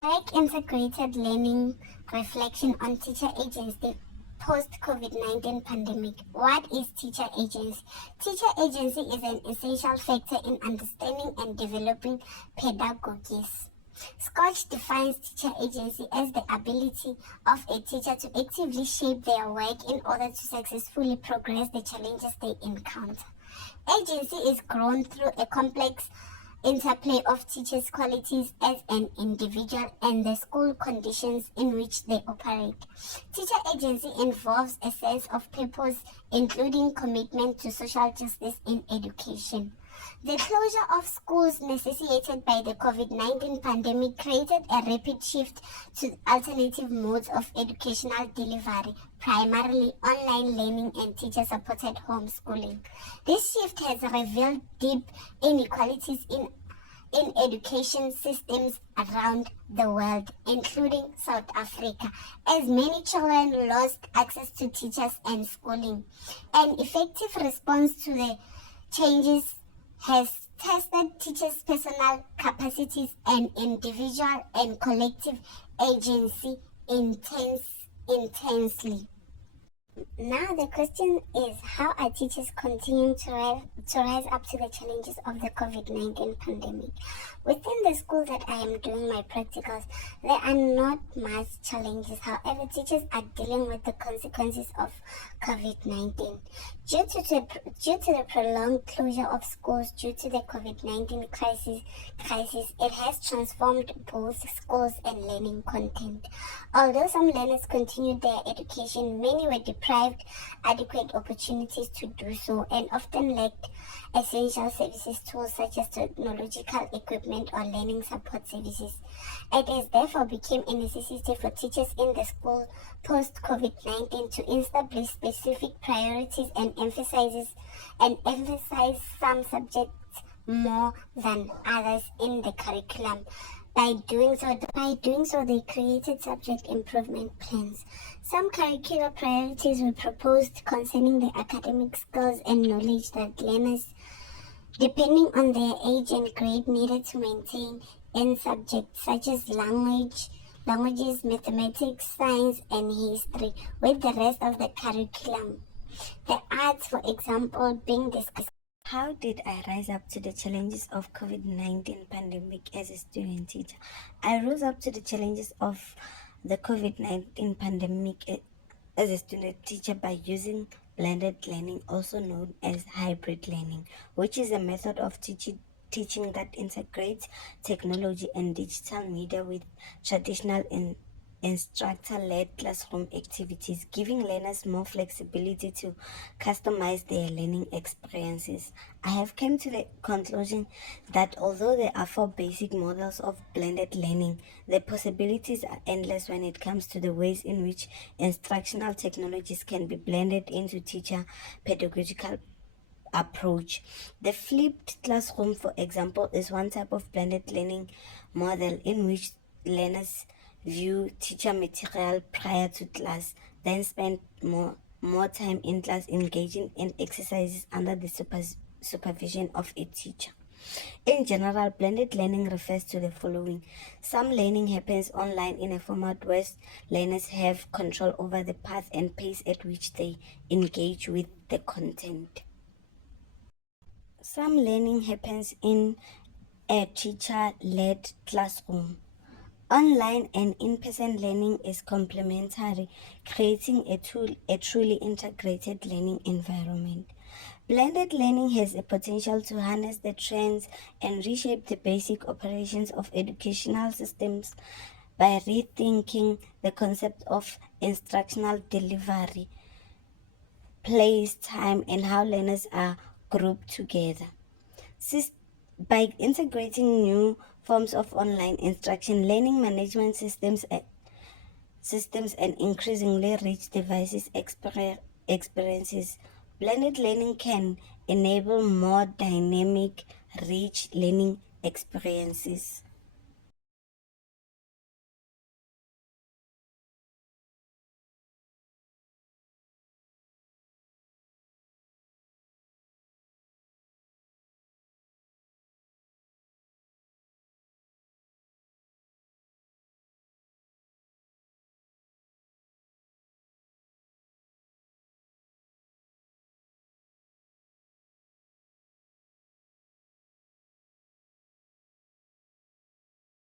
Like integrated learning reflection on teacher agency post-COVID-19 pandemic. What is teacher agency? Teacher agency is an essential factor in understanding and developing pedagogies. Scotch defines teacher agency as the ability of a teacher to actively shape their work in order to successfully progress the challenges they encounter. Agency is grown through a complex interplay of teachers' qualities as an individual and the school conditions in which they operate. Teacher agency involves a sense of purpose, including commitment to social justice in education. The closure of schools necessitated by the COVID-19 pandemic created a rapid shift to alternative modes of educational delivery, primarily online learning and teacher-supported homeschooling. This shift has revealed deep inequalities in education systems around the world, including South Africa, as many children lost access to teachers and schooling. An effective response to the changes has tested teachers' personal capacities and individual and collective agency intensely. Now the question is, how are teachers continuing to rise up to the challenges of the COVID-19 pandemic? Within the school that I am doing my practicals, there are not much challenges. However, teachers are dealing with the consequences of COVID-19. Due to the prolonged closure of schools due to the COVID-19 crisis, it has transformed both schools and learning content. Although some learners continued their education, many were deprived adequate opportunities to do so and often lacked essential services tools such as technological equipment or learning support services. It has therefore become a necessity for teachers in the school post-COVID-19 to establish specific priorities and emphasize some subjects more than others in the curriculum. By doing so, they created subject improvement plans. Some curricular priorities were proposed concerning the academic skills and knowledge that learners, depending on their age and grade, needed to maintain in subjects such as languages, mathematics, science, and history, with the rest of the curriculum. The arts, for example, being discussed. How did I rise up to the challenges of COVID-19 pandemic as a student teacher? I rose up to the challenges of the COVID-19 pandemic as a student teacher by using blended learning, also known as hybrid learning, which is a method of teaching that integrates technology and digital media with traditional instructor-led classroom activities, giving learners more flexibility to customize their learning experiences. I have come to the conclusion that although there are 4 basic models of blended learning, the possibilities are endless when it comes to the ways in which instructional technologies can be blended into teacher pedagogical approach. The flipped classroom, for example, is one type of blended learning model in which learners view teacher material prior to class, then spend more time in class engaging in exercises under the supervision of a teacher. In general, blended learning refers to the following. Some learning happens online in a format where learners have control over the path and pace at which they engage with the content. Some learning happens in a teacher-led classroom. Online and in-person learning is complementary, creating a truly integrated learning environment. Blended learning has a potential to harness the trends and reshape the basic operations of educational systems by rethinking the concept of instructional delivery, place, time, and how learners are grouped together. By integrating new forms of online instruction, learning management systems and increasingly rich devices experiences, blended learning can enable more dynamic, rich learning experiences.